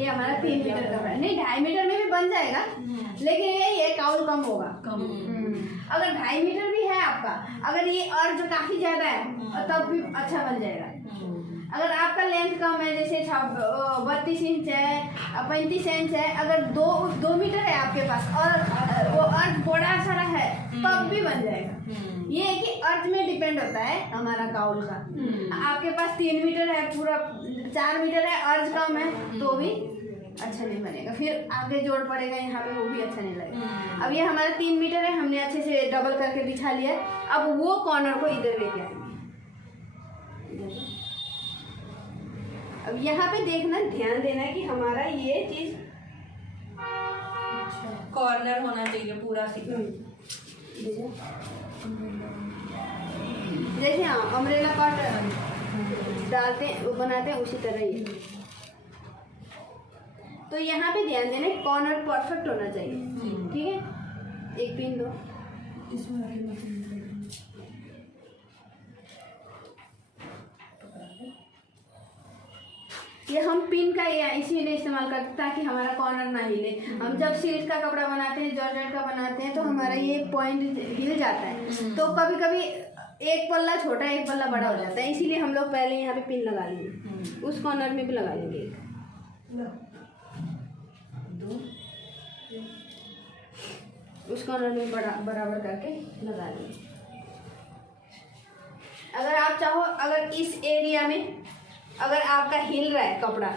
ये हमारा 3 मीटर का है, नहीं 2.5 मीटर में भी बन जाएगा, लेकिन ये काउल कम होगा। अगर 2.5 मीटर भी है आपका, अगर ये अर्ज काफी ज्यादा है तब भी अच्छा बन जाएगा। अगर आपका लेंथ कम है, जैसे 32 इंच है, 35 इंच है, अगर 2 मीटर है आपके पास और वो अर्ज बड़ा सारा है तब भी बन जाएगा। ये है कि अर्ज में डिपेंड होता है हमारा काउल का। आपके पास 3 मीटर है, पूरा 4 मीटर है, अर्ज कम है तो भी अच्छा नहीं बनेगा, फिर आगे जोड़ पड़ेगा यहाँ पे, वो भी अच्छा नहीं लगेगा। अब ये हमारा 3 मीटर है, हमने अच्छे से डबल करके बिछा लिया है। अब वो कॉर्नर को इधर लेके आएंगे। अब यहाँ पे देखना, ध्यान देना कि हमारा ये चीज कॉर्नर होना चाहिए पूरा सीधा। जैसे हाँ अम्ब्रेला कट डालते हैं, बनाते हैं, उसी तरह ही। तो यहाँ पे ध्यान देना, कॉर्नर परफेक्ट होना चाहिए, ठीक है। एक पिन दो ये हम पिन का ये इसीलिए इस्तेमाल करते हैं ताकि हमारा कॉर्नर ना हिले। हम जब सिल्क का कपड़ा बनाते हैं, जॉर्जेट का बनाते हैं, तो हमारा ये पॉइंट हिल जाता है, तो कभी कभी एक पल्ला छोटा एक पल्ला बड़ा हो जाता है, इसीलिए हम लोग पहले यहाँ पे पिन लगा लेंगे। उस कॉर्नर में भी लगा लेंगे उस कॉर्नर में बराबर करके लगा लेंगे। अगर आप चाहो, अगर इस एरिया में अगर आपका हिल रहा है कपड़ा,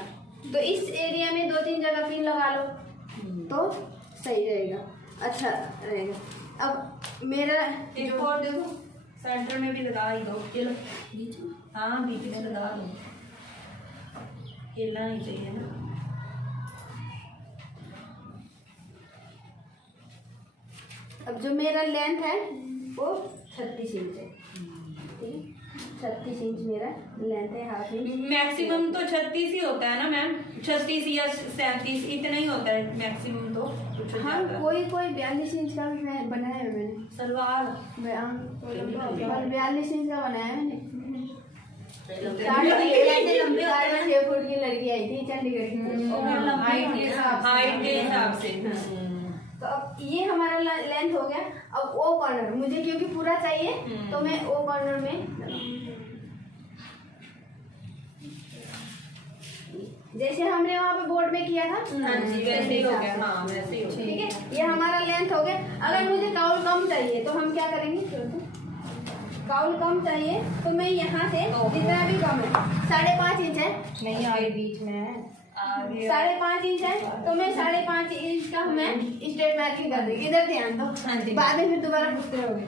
तो इस एरिया में 2-3 जगह पिन लगा लो तो सही रहेगा, अच्छा रहेगा। अब मेरा एक और देखो, सेंटर में भी लगा ही दो। ये लो बीच में, हाँ बीच में लगा दो, हिलना नहीं चाहिए ना। अब जो मेरा लेंथ है वो 36 इंच है, ठीक है। 36 इंच मेरा लेंथ है, हाफ इंच। मैक्सिमम तो 36 ही होता है ना मैम, 36 या 37 इतना ही होता है मैक्सिमम तो। हाँ, कोई 42 इंच का भी बनाया है मैंने सलवार, 42 इंच का बनाया है मैंने। 6 फुट की लड़की आई थी चंडीगढ़ की, हाइट के हिसाब से। तो अब ये हमारा लेंथ हो गया। अब ओ कॉर्नर मुझे क्योंकि पूरा चाहिए, तो मैं ओ कॉर्नर में जैसे हमने वहाँ पे बोर्ड में किया था, वैसे ही हो गया। हाँ वैसे ही हो गया, ठीक है। ये हमारा लेंथ हो गया। अगर मुझे काउल कम चाहिए तो हम क्या करेंगे, काउल कम चाहिए तो मैं यहाँ से जितना भी कम है, 5.5 इंच है, नहीं आगे बीच में है, 5.5 इंच है, तो मैं 5.5 इंच का मैं स्ट्रेट मार्किंग कर दूंगी। इधर ध्यान दो, बाद में फिर दोबारा पूछते रहोगे।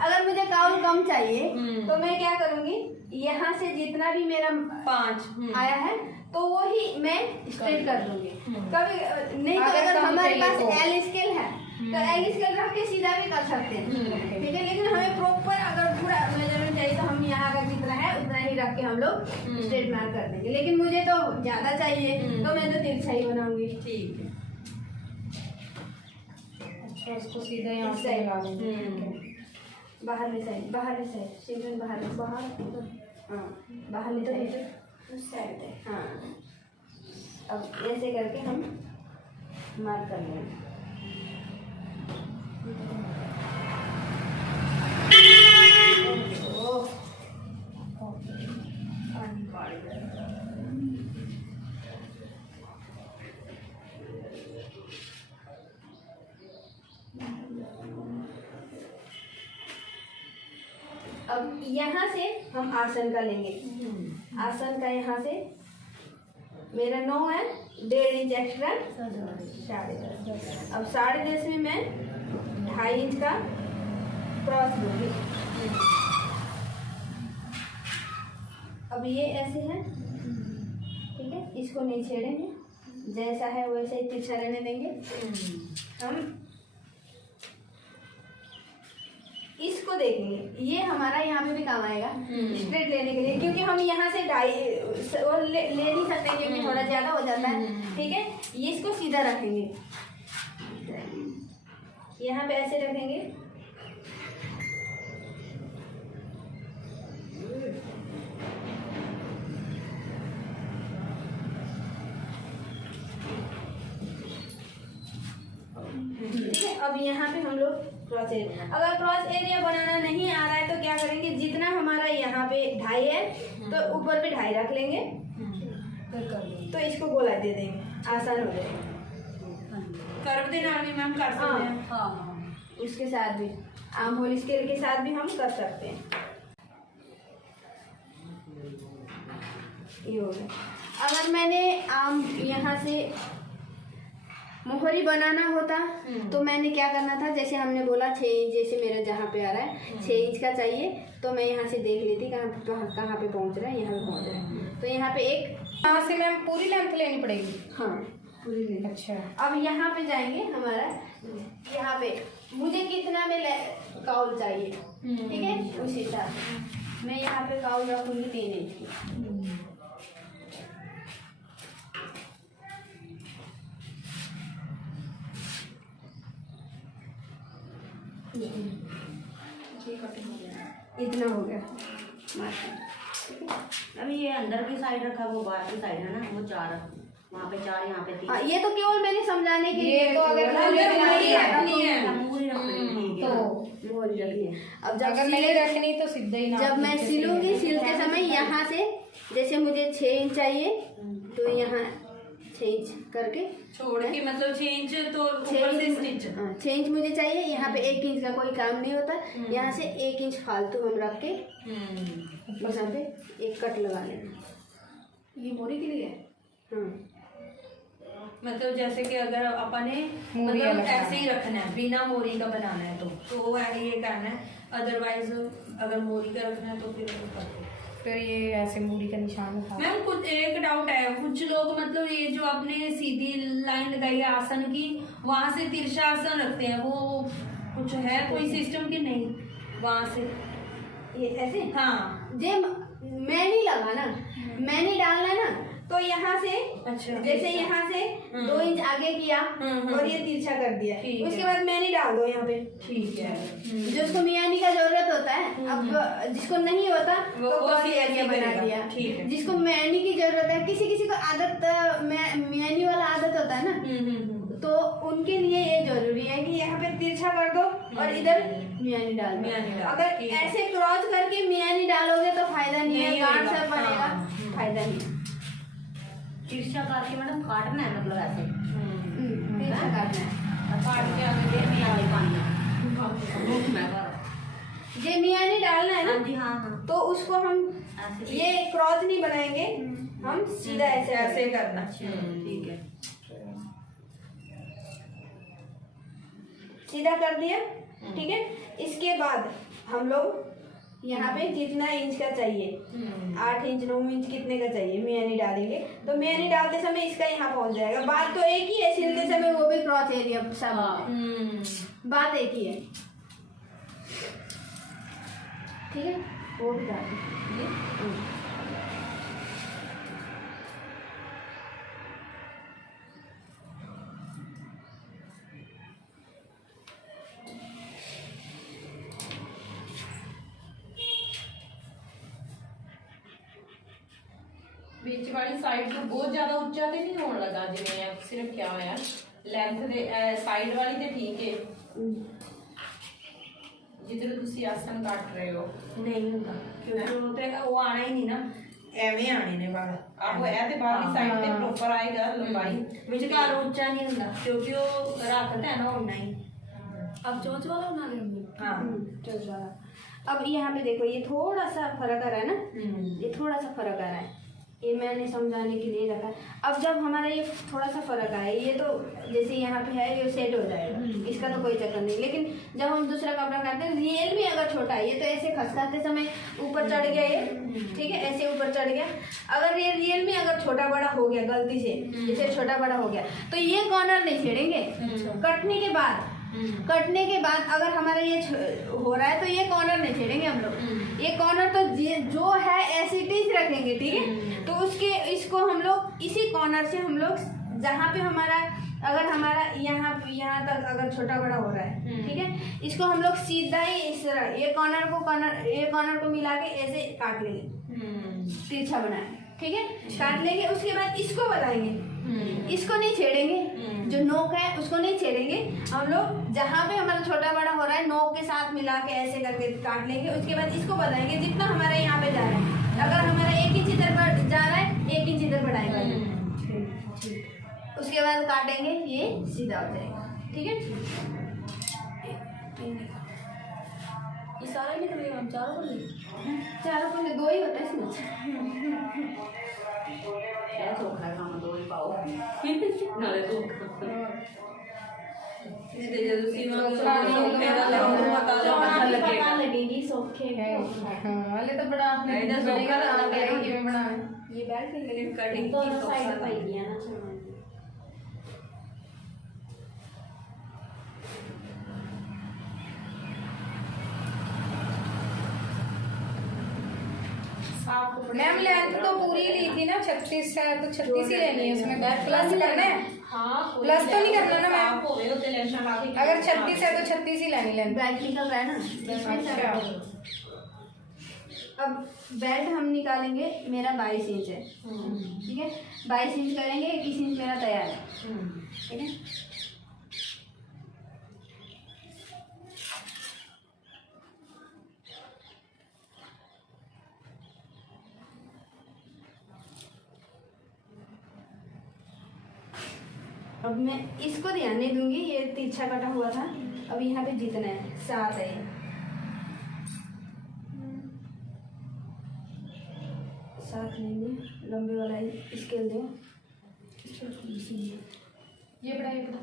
अगर मुझे काउल कम चाहिए तो मैं क्या करूंगी, यहाँ से जितना भी मेरा 5 आया है तो वो ही मैं स्ट्रेट कर दूंगी। कभी नहीं तो अगर हमारे पास एल स्केल है तो एल स्केल रख के सीधा भी कर सकते हैं, ठीक है। लेकिन हमें प्रॉपर अगर पूरा मेजरमेंट चाहिए तो हम यहाँ का जितना है उतना ही रख के हम लोग स्ट्रेट मार्क कर देंगे। लेकिन मुझे तो ज्यादा चाहिए तो मैं तो तिरछा ही बनाऊंगी, ठीक है। अच्छा, उसको सीधा यहाँ से लगा देंगे, बाहर साइड, बाहर साइड, सीधे बाहर हाँ, बाहर साइड, उस साइड है। हाँ, अब ऐसे करके हम मार्क कर लेंगे। अब यहाँ से हम आसन का लेंगे। आसन का यहाँ से मेरा 9 है, 1.5 इंच एक्स्ट्रा 10.5। अब 10.5 में मैं 2.5 इंच का क्रॉस लूंगी। अब ये ऐसे है, ठीक है, इसको नहीं छेड़ेंगे, जैसा है वैसे ही तिरछा रहने देंगे। हम इसको देखेंगे, ये हमारा यहाँ पे भी काम आएगा स्ट्रेट लेने के लिए, क्योंकि हम यहाँ से ले नहीं सकते क्योंकि थोड़ा ज्यादा हो जाता है, ठीक है। ये इसको सीधा रखेंगे, यहाँ पे ऐसे रखेंगे, अब यहाँ पे हम लोग क्रॉस एरिया, अगर क्रॉस एरिया बनाना नहीं आ रहा है तो क्या करेंगे, जितना हमारा यहाँ पे 2.5 है तो ऊपर पे 2.5 रख लेंगे, तो इसको गोला दे देंगे, आसान हो जाएगा। कर्व दे नाल भी मैम कर सकते हैं। हाँ, उसके साथ भी आर्म होल स्केल के साथ भी हम कर सकते हैं। ये हो गया। अगर मैंने आर्म यहाँ से मोहरी बनाना होता तो मैंने क्या करना था, जैसे हमने बोला 6 इंच, जैसे मेरा जहाँ पे आ रहा है 6 इंच का चाहिए, तो मैं यहाँ से देख लेती कहाँ पे पहुँच रहा है, यहाँ पे पहुँच रहा है, तो यहाँ पे एक, यहाँ से मैम पूरी लेंथ लेनी पड़ेगी। हाँ पूरी लेंथ। अच्छा, अब यहाँ पे जाएंगे, हमारा यहाँ पे मुझे कितना में काउल चाहिए, ठीक है, उस हिसाब से मैं यहाँ पे काउल रखूँगी 3 इंच की। इतना हो गया। अभी ये अंदर की साइड रखा, वो बाहर की साइड है ना, वो 4, वहाँ पे 4, यहाँ पे 3। हाँ, ये तो केवल मैंने समझाने के लिए, तो अगर मूरी रखनी है तो मूरी रखनी है। अब अगर नहीं रखनी तो सीधे ही जब मैं सिलूंगी, सिलते समय यहाँ से जैसे मुझे 6 इंच चाहिए तो यहाँ 6 इंच करके छोड़ के, मतलब 6 इंच तो ऊपर से स्टिच। 6 इंच मुझे चाहिए, यहाँ पे 1 इंच का कोई काम नहीं होता, यहाँ से 1 इंच फालतू हम रख के यहाँ पे एक कट लगा लेना। ये मोरी के लिए है। मतलब जैसे कि अगर अपने मतलब ऐसे ही रखना है, बिना मोरी का बनाना है तो वो ये करना है, अदरवाइज अगर मोरी का रखना है तो फिर ये ऐसे मूरी का निशान था। मैम कुछ एक डाउट है, कुछ लोग मतलब ये जो आपने सीधी लाइन लगाई है आसन की, वहाँ से तिरछा आसन रखते हैं, वो कुछ है कोई सिस्टम की नहीं वहाँ से? ये ऐसे, हाँ, जे मैनी लगाना, मैनी डालना ना, तो यहाँ से अच्छा, जैसे यहाँ से 2 इंच आगे किया और ये तिरछा कर दिया, उसके बाद मैनी डाल दो यहाँ पे, ठीक है। जिसको मियानी का जरूरत होता है, अब जिसको नहीं होता वो तो क्रॉस ऐसे एरिया बना करेगा, दिया। ठीक है। जिसको मैनी की जरूरत है, किसी किसी को आदत मियानी वाला आदत होता है ना, तो उनके लिए ये जरूरी है कि यहाँ पे तिरछा कर दो और इधर मियानी डाल दो। अगर ऐसे क्रॉस करके मियानी डालोगे तो फायदा नहीं है, गांठ सब बनेगा, फायदा नहीं। तिरछा करके मैडम काटना है, मतलब ऐसे तिरछा काटना है, काट के आगे दे दिया पानी मैं कर ये मियानी डालना है ना। जी हाँ, तो उसको हम ये क्रॉस नहीं बनाएंगे, हम सीधा ऐसे ऐसे करना। ठीक है, सीधा कर दिया, ठीक है। इसके बाद हम लोग यहाँ पे जितना इंच का चाहिए, 8 इंच 9 इंच कितने का चाहिए, मियानी डालेंगे, तो मियानी डालते समय इसका यहाँ पहुँच जाएगा। बात तो एक ही है, सिलते समय वो भी क्रॉस एरिया सब, बात एक ही है, ठीक है, वो भी डाल दें। ਵਿੱਚ ਵਾਲੀ ਸਾਈਡ ਤੋਂ ਬਹੁਤ ਜ਼ਿਆਦਾ ਉੱਚਾ ਤੇ ਨਹੀਂ ਹੋਣ ਲੱਗਾ, ਜਿਵੇਂ ਤੁਸੀਂ ਰੱਖਿਆ ਹੋਇਆ ਲੈਂਥ ਦੇ ਸਾਈਡ ਵਾਲੀ ਤੇ ਠੀਕ ਹੈ, ਜਿੱਧਰ ਤੁਸੀਂ ਆਸਨ ਕੱਟ ਰਹੇ ਹੋ ਨਹੀਂ ਹੁੰਦਾ ਕਿਉਂਕਿ ਉਹ ਆਣਾ ਹੀ ਨਹੀਂ ਨਾ, ਐਵੇਂ ਆਣੇ ਨੇ ਵਾਲ। ਆਹੋ ਇਹ ਤੇ ਬਾਹਰਲੀ ਸਾਈਡ ਤੇ ਪ੍ਰੋਪਰ ਆਏਗਾ ਲੰਬਾਈ, ਵਿਚਕਾਰ ਉੱਚਾ ਨਹੀਂ ਹੁੰਦਾ ਕਿਉਂਕਿ ਉਹ ਰੱਖਦਾ ਹੈ ਨਾ ਉਨਾ ही। अब चोंच वाला बना लेंगे। हाँ, चोंच वाला। अब यहाँ पे देखो, ये थोड़ा सा फर्क आ रहा है ना, ये थोड़ा सा फर्क आ रहा है, ये मैंने समझाने के लिए रखा। अब जब हमारा ये थोड़ा सा फर्क आए, ये तो जैसे यहाँ पे है ये सेट हो जाएगा, इसका तो कोई चक्कर नहीं। लेकिन जब हम दूसरा कपड़ा काटते हैं, रियल में अगर छोटा है, ये तो ऐसे खसकाते समय ऊपर चढ़ गया ये, ठीक है, ऐसे ऊपर चढ़ गया। अगर ये रियल में अगर छोटा बड़ा हो गया गलती से, जैसे छोटा बड़ा हो गया, तो ये कॉर्नर नहीं छेड़ेंगे। कटने के बाद अगर हमारा ये हो रहा है तो ये कॉर्नर नहीं छेड़ेंगे हम लोग, ये कॉर्नर तो जो है ऐसे टीच रखेंगे, ठीक है। तो इसको हम लोग इसी कॉर्नर से हम लोग जहाँ पे हमारा, अगर हमारा यहाँ तक अगर छोटा बड़ा हो रहा है, ठीक है, इसको हम लोग सीधा ही इस तरह ये कॉर्नर को मिला के ऐसे काट लेंगे, तिरछा बनाए, ठीक है, काट लेंगे। उसके बाद इसको बनाएंगे, इसको नहीं छेड़ेंगे, जो नोक है उसको नहीं छेड़ेंगे हम लोग। जहाँ पे हमारा छोटा बड़ा हो रहा है नोक के साथ मिला के ऐसे करके काट लेंगे। उसके बाद इसको बढ़ाएंगे जितना हमारा यहाँ पे जा रहा है। अगर हमारा 1 इंच इधर पर जा रहा है 1 इंच इधर बढ़ाएगा, उसके बाद काटेंगे, ये सीधा हो जाएगा। ठीक है, ये सारा निकलेगा, हम चारों को ले चारों को 2 ही होता है इसमें। क्या चोखा खाना 2 ही पाओ नाले तो इसलिए जब सीमा को पता लगेगी सोखे है। वाले तो बड़ा आपने बनेगा तो आना पड़ेगा कि मैं बड़ा ये बैठ के लेकिन कटिंग तो साइड पाई दिया ना। मैम लेंथ तो पूरी ली थी ना 36 है, तो 36 ही लेनी है उसमें। प्लस करना है? हाँ प्लस तो नहीं करना ना मैम? हो रहे होते लेंस काफी। अगर 36 है तो 36 ही लेनी लेंथ। बेल्ट निकल रहा है ना। अच्छा, अब बेल्ट हम निकालेंगे, मेरा 22 इंच है। ठीक है, 22 इंच करेंगे, 21 इंच मेरा तैयार है। ठीक है, अब मैं इसको ध्यान नहीं दूंगी, ये तिरछा कटा हुआ था। अब यहाँ पे जितना है 7 है, 7 लेंगे। लंबे वाला स्केल दो, ये बड़ा ये बड़ा।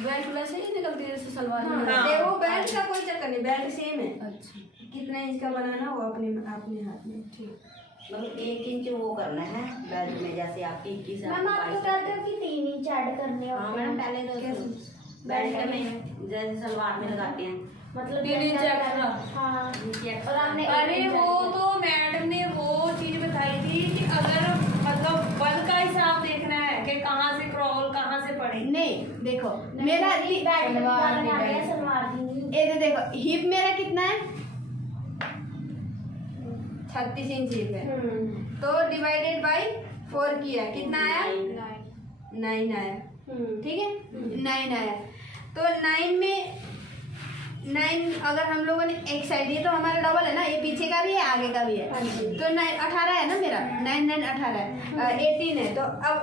बेल्ट वैसे ही निकलती है जैसे सलवार में। हाँ। देखो बेल्ट का कोई चक्कर नहीं, बेल्ट सेम है। अच्छा, कितना इंच का बनाना वो अपने अपने हाथ में। ठीक, मतलब 1 इंच वो करना है बेल्ट में, जैसे आपकी 21 मैम आप तो कहते हो कि 3 इंच ऐड करने हाँ होते मैडम, हैं। पहले तो बेल्ट में जैसे सलवार में लगाते हैं। मतलब 3 इंच जैसे एक्स्ट्रा। हाँ, और हमने अरे वो तो मैडम ने वो चीज बताई थी कि अगर मतलब बल का हिसाब देखना है कि कहाँ से क्रॉल कहाँ से पड़े। नहीं देखो मेरा बैठ सलवार आ गया, की सलवार दी ये देखो हिप मेरा कितना है, 36 इंच हिप है। तो डिवाइडेड बाय 4 किया, कितना आया? 9 आया। ठीक है, 9 आया। तो 9 में 9 अगर हम लोगों ने एक साइड, ये तो हमारा डबल है ना, ये पीछे का भी है आगे का भी है। तो 9 18 है ना मेरा, 9 9 18 है, 18 है। तो अब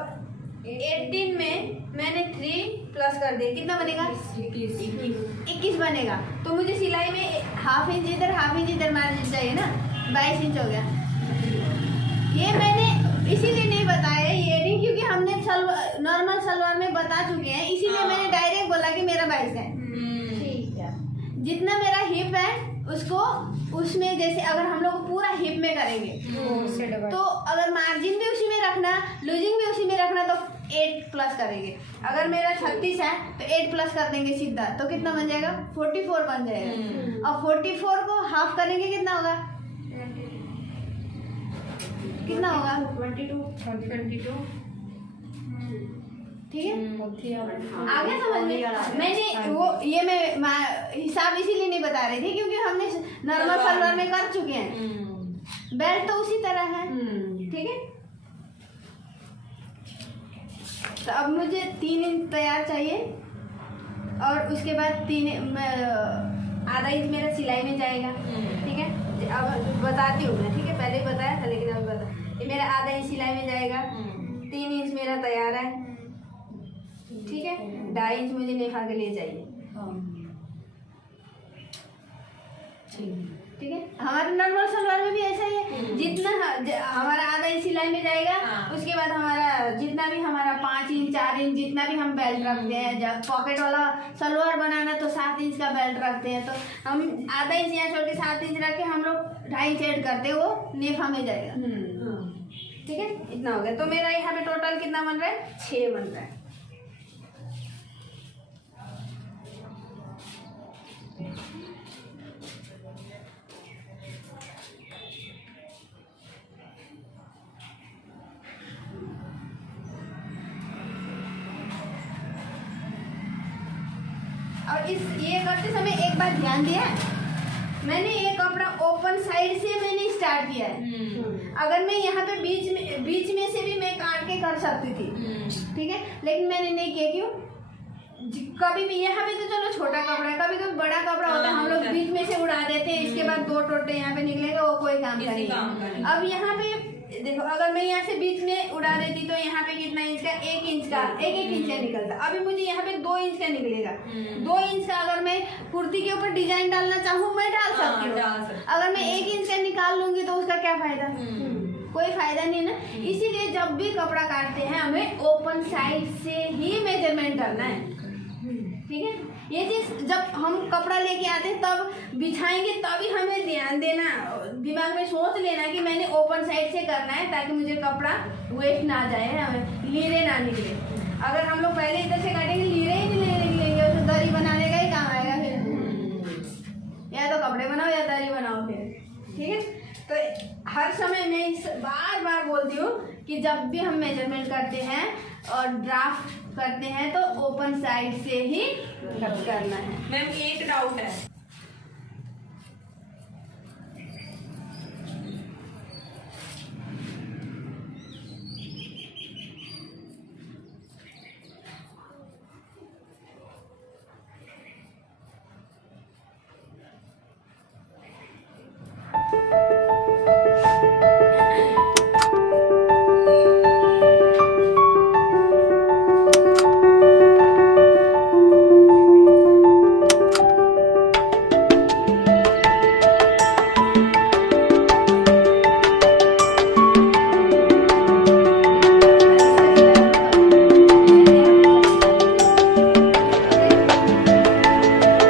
18 में मैंने 3 प्लस कर दिया, कितना बनेगा? 21 बनेगा। तो मुझे सिलाई में ½ इंच इधर ½ इंच इधर मार्जिन चाहिए ना, 22 इंच हो गया। ये मैंने इसीलिए नहीं बताया ये नहीं, क्योंकि हमने नॉर्मल सलवार में बता चुके हैं, इसीलिए मैंने डायरेक्ट बोला कि मेरा 22 है। ठीक है। जितना मेरा हिप है उसको उसमें, जैसे अगर हम लोग पूरा हिप में करेंगे तो अगर मार्जिन भी उसी में रखना, लूजिंग भी उसी में रखना, तो 8 प्लस करेंगे। अगर मेरा 36 है तो 8 प्लस कर देंगे सीधा, तो कितना बन जाएगा? 44 बन जाएगा। और 44 को हाफ करेंगे, कितना होगा? कितना होगा? 22। ठीक है, हाँ। आ गया समझ में? मैंने वो ये मैं हिसाब इसीलिए नहीं बता रही थी क्योंकि हमने नॉर्मल सलवार में कर चुके हैं। बेल्ट तो उसी तरह है। ठीक है, तो अब मुझे 3 इंच तैयार चाहिए, और उसके बाद 1/2 इंच मेरा सिलाई में जाएगा। ठीक है, अब बताती हूँ मैं। ठीक है, पहले ही बताया था लेकिन अब बता, ये मेरा ½ इंच सिलाई में जाएगा, 3 इंच मेरा तैयार है। ठीक है, 2.5 इंच मुझे नेफा के लिए चाहिए। ठीक है, हमारे नॉर्मल सलवार में भी ऐसा ही है। जितना हमारा ½ इंच सिलाई में जाएगा, उसके बाद हमारा जितना भी हमारा 5 इंच 4 इंच जितना भी हम बेल्ट रखते हैं, जब पॉकेट वाला सलवार बनाना तो 7 इंच का बेल्ट रखते हैं, तो हम ½ इंच या छोटे 7 इंच रख के हम लोग 2.5 इंच ऐड करते हैं, वो नेफा में जाएगा। ठीक है, इतना हो गया। तो मेरा यहाँ पे टोटल कितना बन रहा है? 6 बन रहा है। और ये करते समय एक बात ध्यान दिया, मैंने ये कपड़ा ओपन साइड से मैंने स्टार्ट किया है। अगर मैं यहाँ पे बीच में से भी मैं काट के कर सकती थी, ठीक है, लेकिन मैंने नहीं किया। क्यों? कभी भी यहाँ पे तो चलो छोटा कपड़ा है, कभी कभी बड़ा कपड़ा होता है, हम लोग बीच में से उड़ा देते हैं, इसके बाद 2 टोटे यहाँ पे निकलेगा, वो कोई काम का नहीं है। अब यहाँ पे देखो, अगर मैं यहाँ से बीच में उड़ा देती तो यहाँ पे कितना इंच का, 1 इंच का, 1 इंच का निकलता। अभी मुझे यहाँ पे 2 इंच का निकलेगा। 2 इंच का अगर मैं कुर्ती के ऊपर डिजाइन डालना चाहूँ मैं डाल सकती हूँ। अगर मैं 1 इंच का निकाल लूंगी तो उसका क्या फायदा? कोई फायदा नहीं ना। इसीलिए जब भी कपड़ा काटते हैं हमें ओपन साइड से ही मेजरमेंट करना है, ठीक है। ये चीज जब हम कपड़ा लेके आते हैं तब बिछाएंगे, तभी हमें ध्यान देना, दिमाग में सोच लेना कि मैंने ओपन साइड से करना है, ताकि मुझे कपड़ा वेस्ट ना जाए, हमें लीरे ना निकले। अगर हम लोग पहले इधर से काटेंगे, लीरे ही नहीं निकलेंगे, उसमें दरी बनाने का ही काम आएगा फिर। या तो कपड़े बनाओ या दरी बनाओ फिर, ठीक है। तो हर समय मैं बार बार बोलती हूँ कि जब भी हम मेजरमेंट करते हैं और ड्राफ्ट करते हैं तो ओपन साइड से ही करना है। मैम एक डाउट है,